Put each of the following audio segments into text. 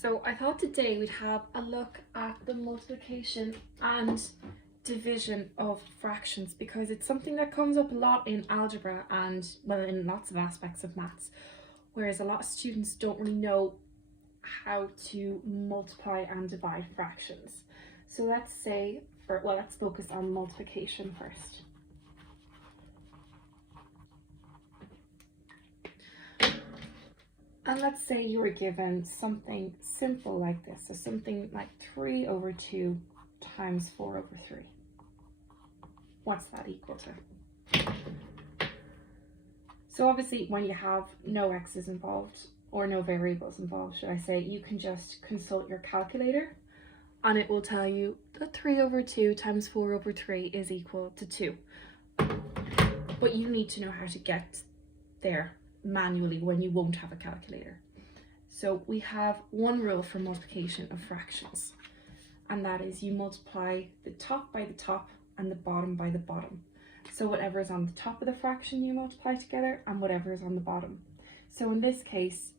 So I thought today we'd have a look at the multiplication and division of fractions, because it's something that comes up a lot in algebra and, well, in lots of aspects of maths, whereas a lot of students don't really know how to multiply and divide fractions. So let's focus on multiplication first. And let's say you were given something simple like this, so something like 3 over 2 times 4 over 3. What's that equal to? So obviously when you have no x's involved, or no variables involved, should I say, you can just consult your calculator and it will tell you that 3 over 2 times 4 over 3 is equal to 2. But you need to know how to get there manually when you won't have a calculator. So we have one rule for multiplication of fractions, and that is you multiply the top by the top and the bottom by the bottom. So whatever is on the top of the fraction you multiply together, and whatever is on the bottom. So in this case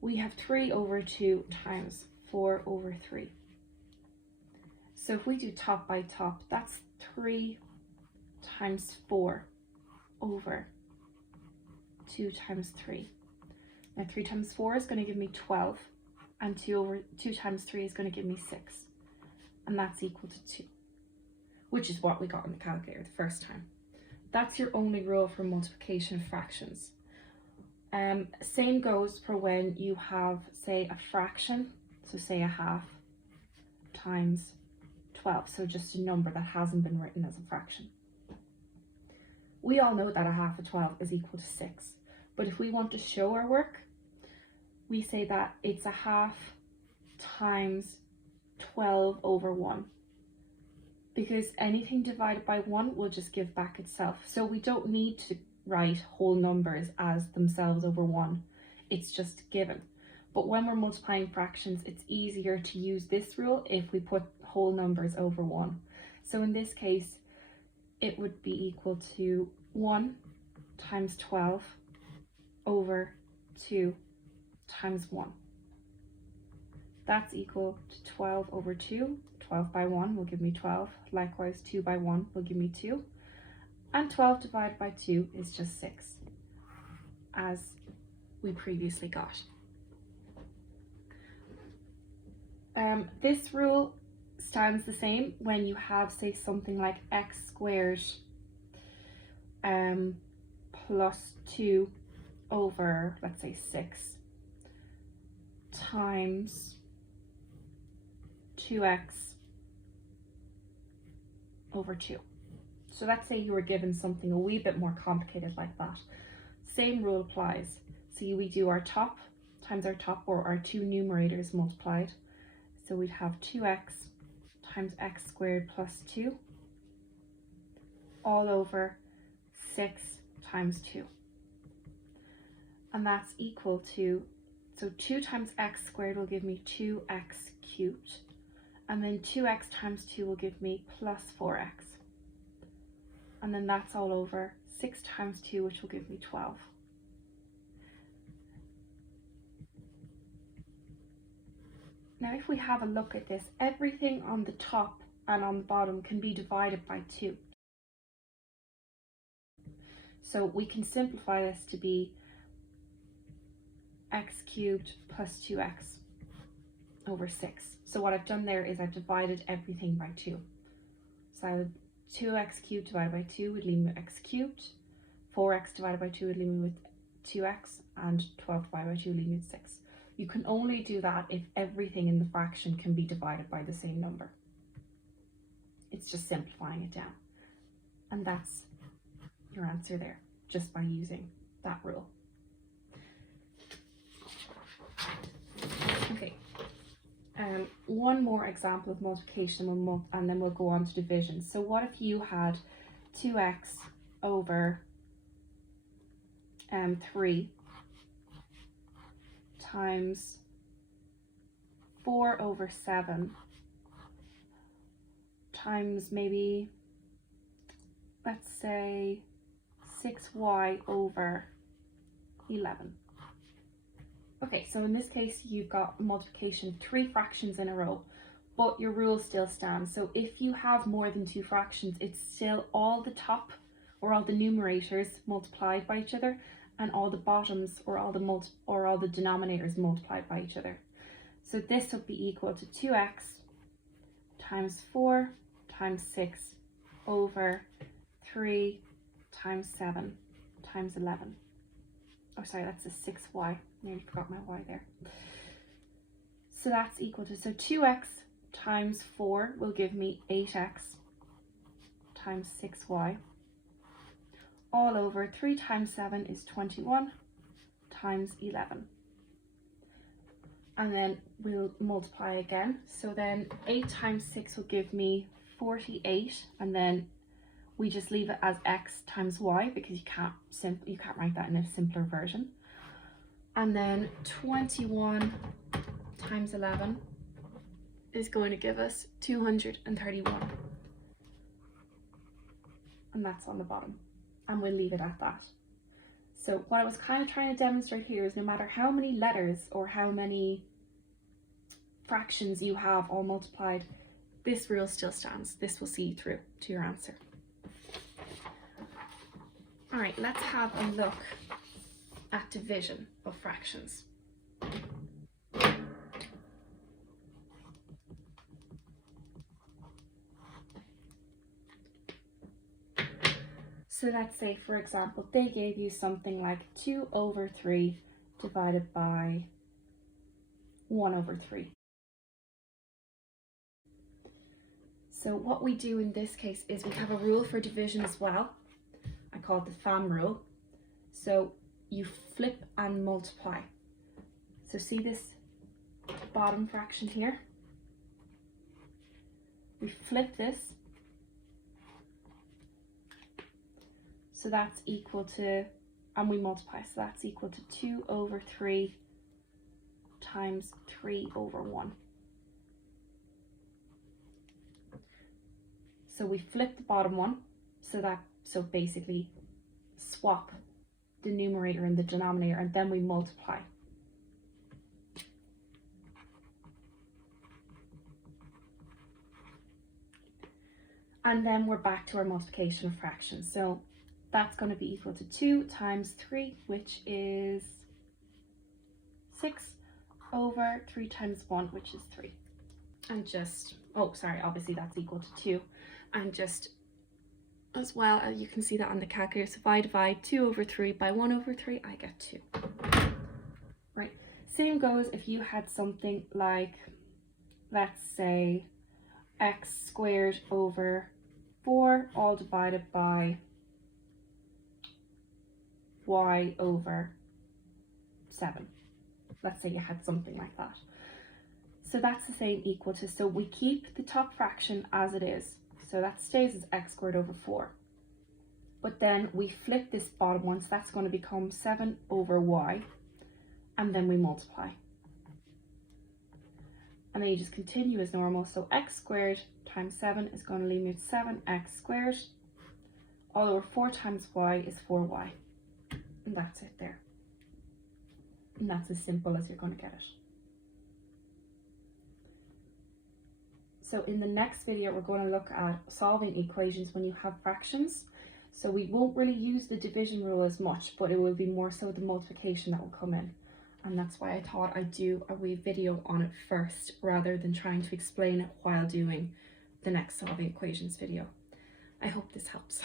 we have 3 over 2 times 4 over 3. So if we do top by top, that's 3 times 4 over 2 times 3. Now 3 times 4 is going to give me 12, and 2 times 3 is going to give me 6, and that's equal to 2, which is what we got in the calculator the first time. That's your only rule for multiplication of fractions. Same goes for when you have, say, a fraction, so say a half times 12, so just a number that hasn't been written as a fraction. We all know that a half of 12 is equal to 6, but if we want to show our work, we say that it's a half times 12 over 1, because anything divided by 1 will just give back itself. So we don't need to write whole numbers as themselves over 1, it's just given. But when we're multiplying fractions, it's easier to use this rule if we put whole numbers over 1. So in this case, it would be equal to 1 times 12 over 2 times 1. That's equal to 12 over 2. 12 by 1 will give me 12. Likewise, 2 by 1 will give me 2. And 12 divided by 2 is just 6, as we previously got. This rule stands the same when you have, say, something like x squared plus 2 over, let's say, 6 times 2x over 2. So let's say you were given something a wee bit more complicated like that. Same rule applies. So we do our top times our top, or our two numerators multiplied. So we'd have 2x times x squared plus 2 all over 6 times 2. And that's equal to, so 2 times x squared will give me 2x cubed, and then 2x times 2 will give me plus 4x. And then that's all over 6 times 2, which will give me 12. Now if we have a look at this, everything on the top and on the bottom can be divided by 2. So we can simplify this to be x cubed plus 2x over 6. So what I've done there is I've divided everything by 2. So I would 2x cubed divided by 2 would leave me with x cubed, 4x divided by 2 would leave me with 2x, and 12 divided by 2 would leave me with 6. You can only do that if everything in the fraction can be divided by the same number. It's just simplifying it down. And that's your answer there, just by using that rule. Okay, one more example of multiplication and then we'll go on to division. So what if you had 2x over 3 times 4 over 7 times maybe, let's say, 6y over 11. Okay, so in this case, you've got multiplication of 3 fractions in a row, but your rule still stands. So if you have more than 2 fractions, it's still all the top or all the numerators multiplied by each other, and all the bottoms or all the denominators multiplied by each other. So this would be equal to 2x times 4 times 6 over 3 times 7 times 11. Oh, sorry, that's a 6y. Nearly forgot my y there. So that's equal to, so 2x times 4 will give me 8x times 6y, all over 3 times 7 is 21 times 11. And then we'll multiply again. So then 8 times 6 will give me 48, and then we just leave it as x times y because you can't write that in a simpler version. And then 21 times 11 is going to give us 231. And that's on the bottom. And we'll leave it at that. So what I was kind of trying to demonstrate here is no matter how many letters or how many fractions you have all multiplied, this rule still stands. This will see you through to your answer. All right, let's have a look at division of fractions. So let's say, for example, they gave you something like 2 over 3 divided by 1 over 3. So what we do in this case is we have a rule for division as well. I call it the FAM rule. So you flip and multiply. So see this bottom fraction here? We flip this. So that's equal to, and we multiply, so that's equal to 2 over 3 times 3 over 1. So we flip the bottom one, so basically swap the numerator and the denominator, and then we multiply. And then we're back to our multiplication of fractions. So that's going to be equal to 2 times 3, which is 6 over 3 times 1, which is 3. And just, oh, sorry, obviously that's equal to 2. And just as well, you can see that on the calculator. So if I divide 2 over 3 by 1 over 3, I get 2. Right. Same goes if you had something like, let's say, x squared over 4 all divided by y over 7. Let's say you had something like that. So that's the same equal to, so we keep the top fraction as it is. So that stays as x squared over 4. But then we flip this bottom one, so that's going to become 7 over y. And then we multiply. And then you just continue as normal. So x squared times 7 is going to leave me with 7x squared. All over 4 times y is 4y. And that's it there. And that's as simple as you're going to get it. So in the next video, we're going to look at solving equations when you have fractions. So we won't really use the division rule as much, but it will be more so the multiplication that will come in. And that's why I thought I'd do a wee video on it first, rather than trying to explain it while doing the next solving equations video. I hope this helps.